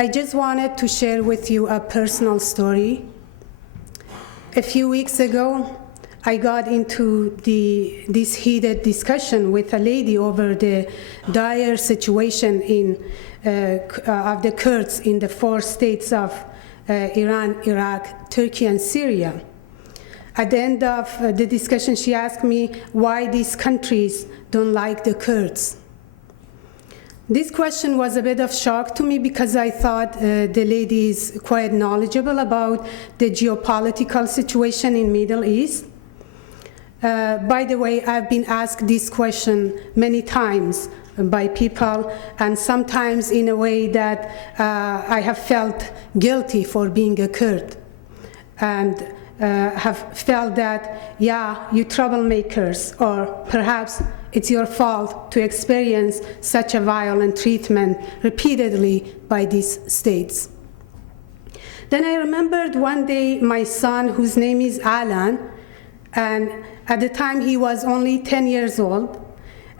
I just wanted to share with you a personal story. A few weeks ago, I got into this heated discussion with a lady over the dire situation of the Kurds in the 4 states of Iran, Iraq, Turkey, and Syria. At the end of the discussion, she asked me why these countries don't like the Kurds. This question was a bit of shock to me because I thought the lady is quite knowledgeable about the geopolitical situation in Middle East. By the way, I've been asked this question many times by people, and sometimes in a way that I have felt guilty for being a Kurd, and have felt that, yeah, you troublemakers, or perhaps it's your fault to experience such a violent treatment repeatedly by these states. Then I remembered one day my son, whose name is Alan, and at the time he was only 10 years old,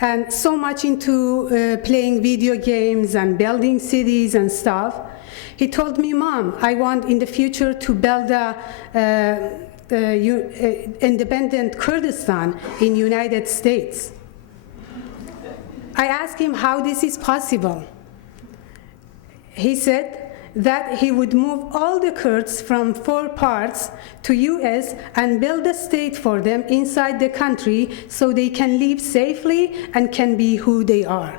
and so much into playing video games and building cities and stuff. He told me, Mom, I want in the future to build a independent Kurdistan in United States. I asked him how this is possible. He said that he would move all the Kurds from 4 parts to US and build a state for them inside the country so they can live safely and can be who they are.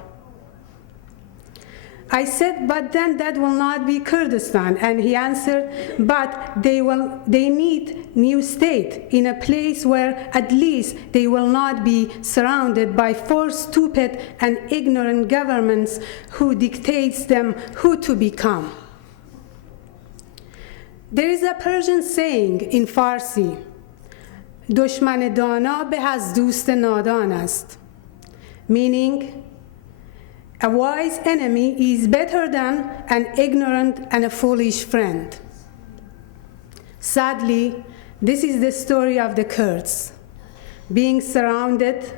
I said, but then that will not be Kurdistan. And he answered, but they need new state in a place where at least they will not be surrounded by 4 stupid and ignorant governments who dictates them who to become. There is a Persian saying in Farsi, دشمن دانا به از دوست نادان است, meaning a wise enemy is better than an ignorant and a foolish friend. Sadly, this is the story of the Kurds, being surrounded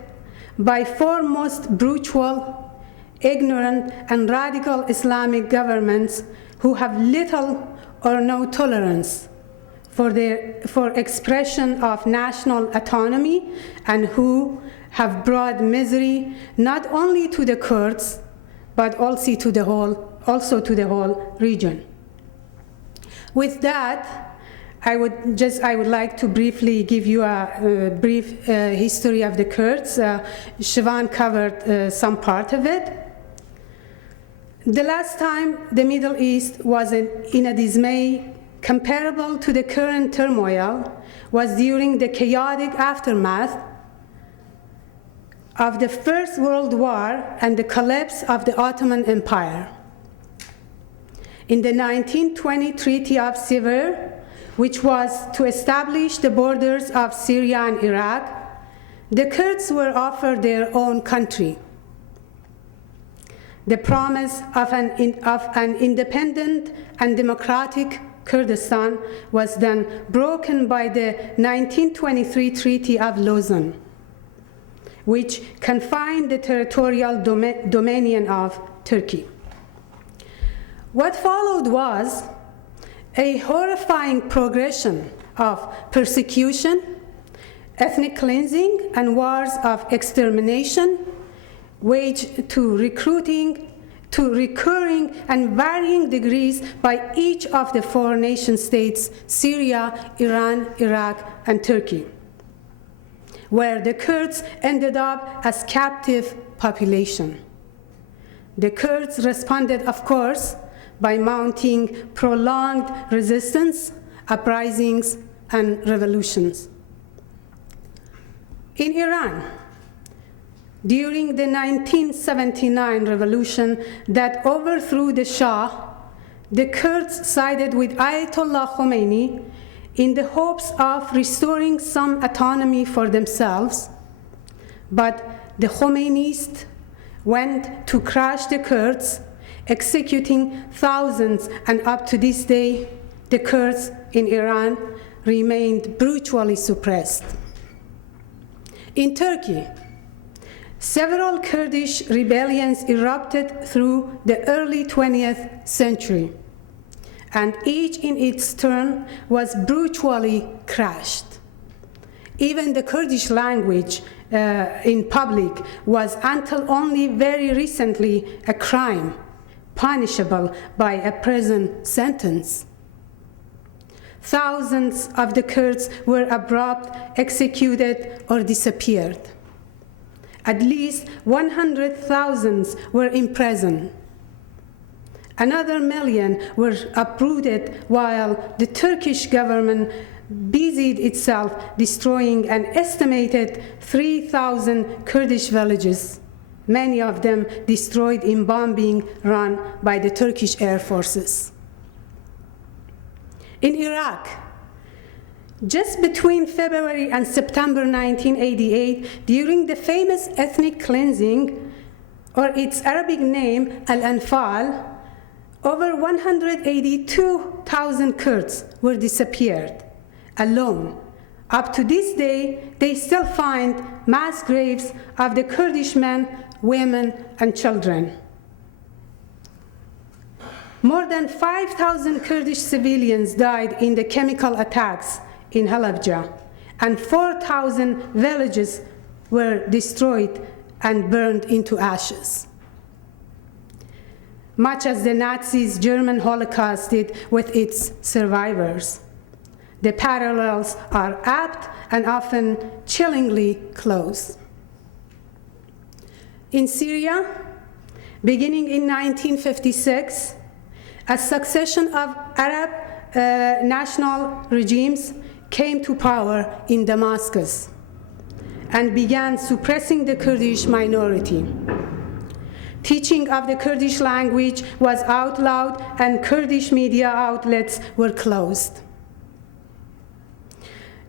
by 4 most brutal, ignorant, and radical Islamic governments who have little or no tolerance for expression of national autonomy, and who have brought misery not only to the Kurds, but also to the whole region. With that, I would like to briefly give you a brief history of the Kurds. Sivan covered some part of it. The last time the Middle East was in a dismay comparable to the current turmoil was during the chaotic aftermath of the First World War and the collapse of the Ottoman Empire. In the 1920 Treaty of Sevres, which was to establish the borders of Syria and Iraq, the Kurds were offered their own country. The promise of an independent and democratic Kurdistan was then broken by the 1923 Treaty of Lausanne, which confined the territorial dominion of Turkey. What followed was a horrifying progression of persecution, ethnic cleansing, and wars of extermination, waged to recurring and varying degrees by each of the 4 nation states, Syria, Iran, Iraq, and Turkey, where the Kurds ended up as captive population. The Kurds responded, of course, by mounting prolonged resistance, uprisings, and revolutions. In Iran, during the 1979 revolution that overthrew the Shah, the Kurds sided with Ayatollah Khomeini in the hopes of restoring some autonomy for themselves, but the Khomeinists went to crush the Kurds, executing thousands, and up to this day, the Kurds in Iran remained brutally suppressed. In Turkey, several Kurdish rebellions erupted through the early 20th century. and each in its turn was brutally crushed. Even the Kurdish language in public was, until only very recently, a crime, punishable by a prison sentence. Thousands of the Kurds were abruptly executed or disappeared. At least 100,000 were imprisoned. Another million were uprooted while the Turkish government busied itself destroying an estimated 3,000 Kurdish villages, many of them destroyed in bombing run by the Turkish air forces. In Iraq, just between February and September 1988, during the famous ethnic cleansing, or its Arabic name, Al-Anfal, over 182,000 Kurds were disappeared alone. Up to this day, they still find mass graves of the Kurdish men, women, and children. More than 5,000 Kurdish civilians died in the chemical attacks in Halabja, and 4,000 villages were destroyed and burned into ashes. Much as the Nazis' German Holocaust did with its survivors. The parallels are apt and often chillingly close. In Syria, beginning in 1956, a succession of Arab national regimes came to power in Damascus and began suppressing the Kurdish minority. Teaching of the Kurdish language was outlawed and Kurdish media outlets were closed.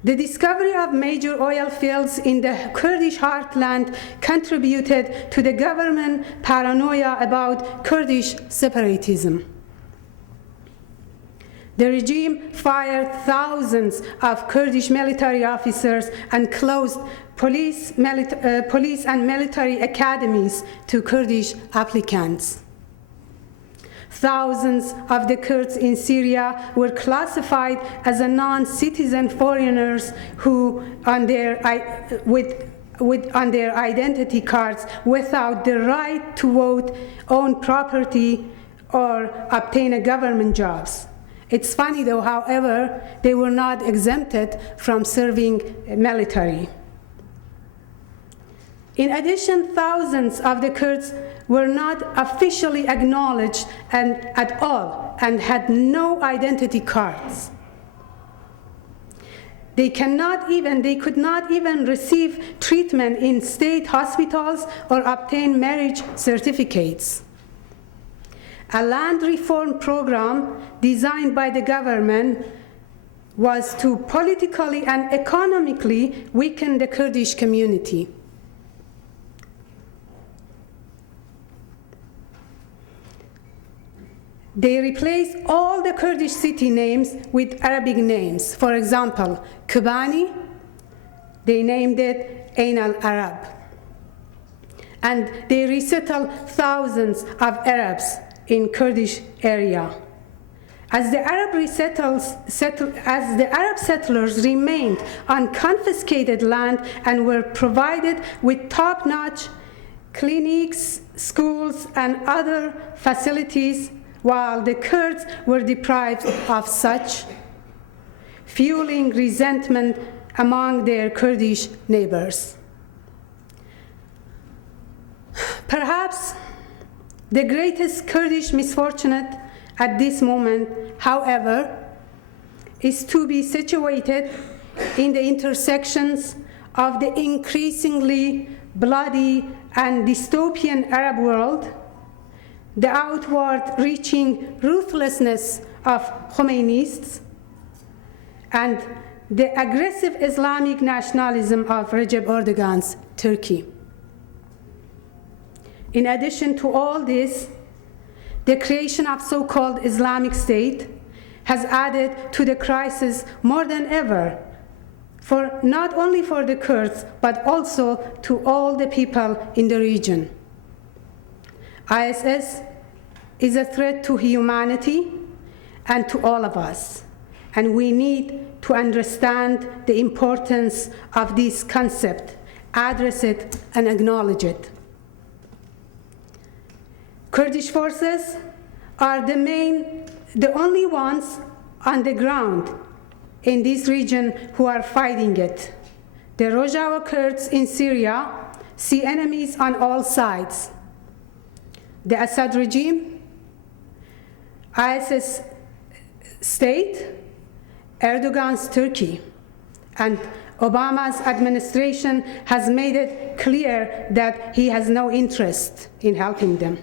The discovery of major oil fields in the Kurdish heartland contributed to the government paranoia about Kurdish separatism. The regime fired thousands of Kurdish military officers and closed police and military academies to Kurdish applicants. Thousands of the Kurds in Syria were classified as a non-citizen foreigners who, on their identity cards, without the right to vote, own property, or obtain government jobs. It's funny though, however, they were not exempted from serving military. In addition, thousands of the Kurds were not officially acknowledged at all and had no identity cards. They could not even receive treatment in state hospitals or obtain marriage certificates. A land reform program designed by the government was to politically and economically weaken the Kurdish community. They replaced all the Kurdish city names with Arabic names. For example, Kobani, they named it Ain al-Arab. And they resettled thousands of Arabs in Kurdish area. As the Arab settlers remained on confiscated land and were provided with top-notch clinics, schools, and other facilities, while the Kurds were deprived of such, fueling resentment among their Kurdish neighbors. Perhaps the greatest Kurdish misfortune at this moment, however, is to be situated in the intersections of the increasingly bloody and dystopian Arab world, the outward-reaching ruthlessness of Khomeinists, and the aggressive Islamic nationalism of Recep Erdogan's Turkey. In addition to all this, the creation of so-called Islamic State has added to the crisis more than ever, not only for the Kurds, but also to all the people in the region. ISIS is a threat to humanity and to all of us. And we need to understand the importance of this concept, address it, and acknowledge it. Kurdish forces are the only ones on the ground in this region who are fighting it. The Rojava Kurds in Syria see enemies on all sides. The Assad regime, ISIS state, Erdogan's Turkey, and Obama's administration has made it clear that he has no interest in helping them.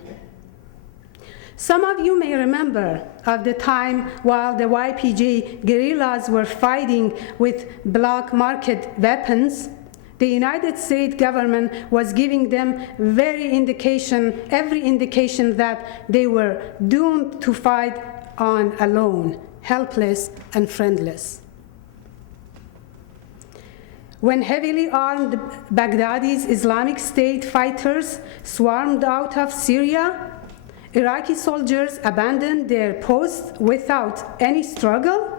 Some of you may remember of the time while the YPG guerrillas were fighting with black market weapons, the United States government was giving them every indication that they were doomed to fight on alone, helpless and friendless. When heavily armed Baghdadi's Islamic State fighters swarmed out of Syria, Iraqi soldiers abandoned their posts without any struggle,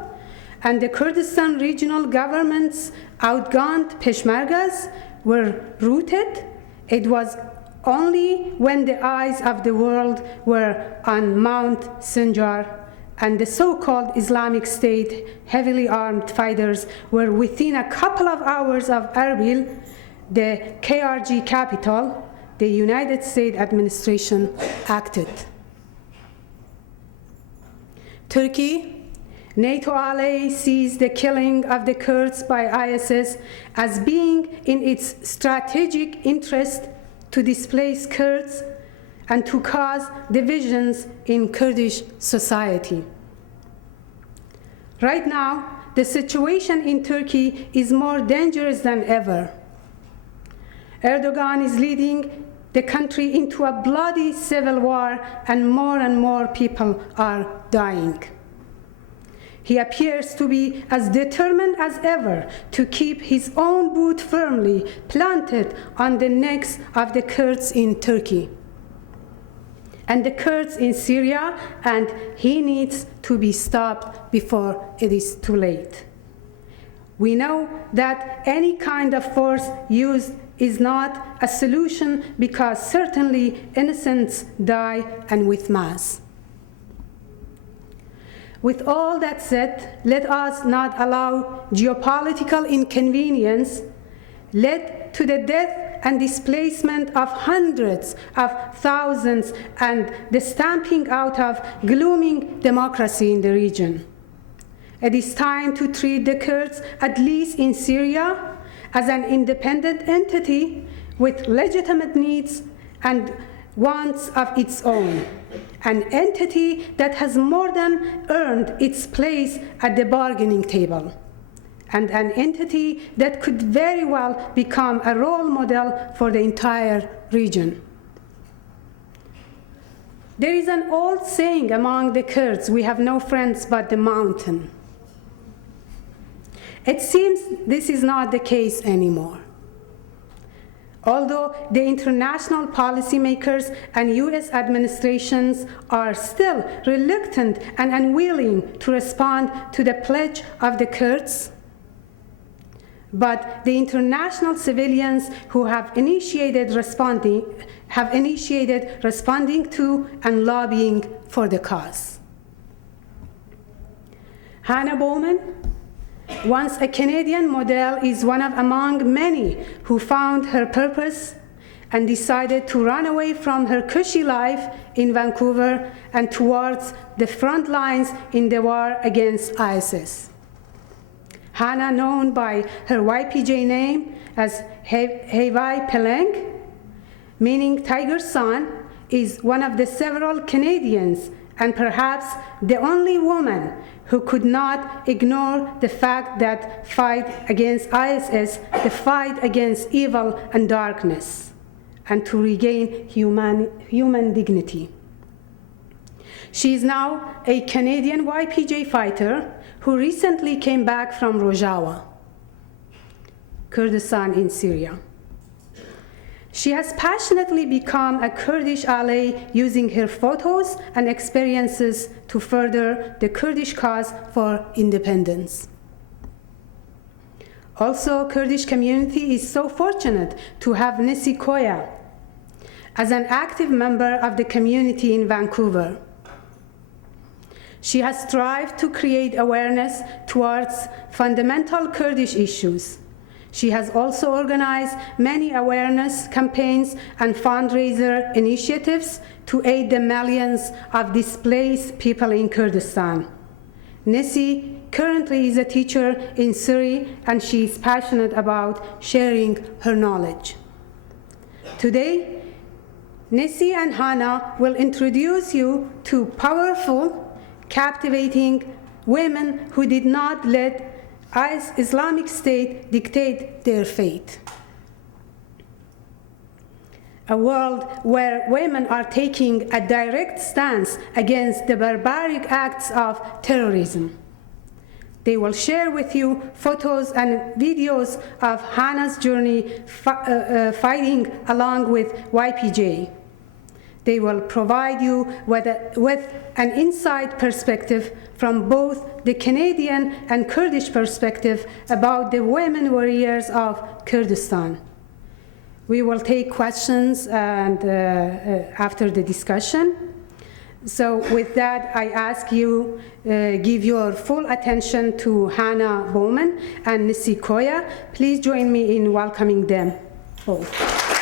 and the Kurdistan regional government's outgunned Peshmergas were routed. It was only when the eyes of the world were on Mount Sinjar and the so-called Islamic State heavily armed fighters were within a couple of hours of Erbil, the KRG capital, the United States administration acted. Turkey, NATO ally, sees the killing of the Kurds by ISIS as being in its strategic interest to displace Kurds and to cause divisions in Kurdish society. Right now, the situation in Turkey is more dangerous than ever. Erdogan is leading the country into a bloody civil war, and more people are dying. He appears to be as determined as ever to keep his own boot firmly planted on the necks of the Kurds in Turkey and the Kurds in Syria, and he needs to be stopped before it is too late. We know that any kind of force used is not a solution because certainly innocents die, and with mass. With all that said, let us not allow geopolitical inconvenience led to the death and displacement of hundreds of thousands and the stamping out of glooming democracy in the region. It is time to treat the Kurds, at least in Syria, as an independent entity with legitimate needs and wants of its own, an entity that has more than earned its place at the bargaining table, and an entity that could very well become a role model for the entire region. There is an old saying among the Kurds, we have no friends but the mountain. It seems this is not the case anymore. Although the international policymakers and US administrations are still reluctant and unwilling to respond to the pledge of the Kurds, but the international civilians who have initiated responding to and lobbying for the cause. Hannah Bowman, once a Canadian model, is one of among many who found her purpose and decided to run away from her cushy life in Vancouver and towards the front lines in the war against ISIS. Hannah, known by her YPJ name as Hevai Peleng, meaning Tiger's Son, is one of the several Canadians and perhaps the only woman who could not ignore the fact that fight against ISIS, the fight against evil and darkness, and to regain human dignity. She is now a Canadian YPJ fighter who recently came back from Rojava, Kurdistan in Syria. She has passionately become a Kurdish ally using her photos and experiences to further the Kurdish cause for independence. Also, Kurdish community is so fortunate to have Nesi Koya as an active member of the community in Vancouver. She has strived to create awareness towards fundamental Kurdish issues. She has also organized many awareness campaigns and fundraiser initiatives to aid the millions of displaced people in Kurdistan. Nesi currently is a teacher in Surrey, and she is passionate about sharing her knowledge. Today, Nesi and Hana will introduce you to powerful, captivating women who did not let Islamic State dictate their fate. A world where women are taking a direct stance against the barbaric acts of terrorism. They will share with you photos and videos of Hana's journey fighting along with YPJ. They will provide you with an inside perspective from both the Canadian and Kurdish perspective about the women warriors of Kurdistan. We will take questions after the discussion. So with that, I ask you give your full attention to Hana Bowman and Nesi Koya. Please join me in welcoming them both.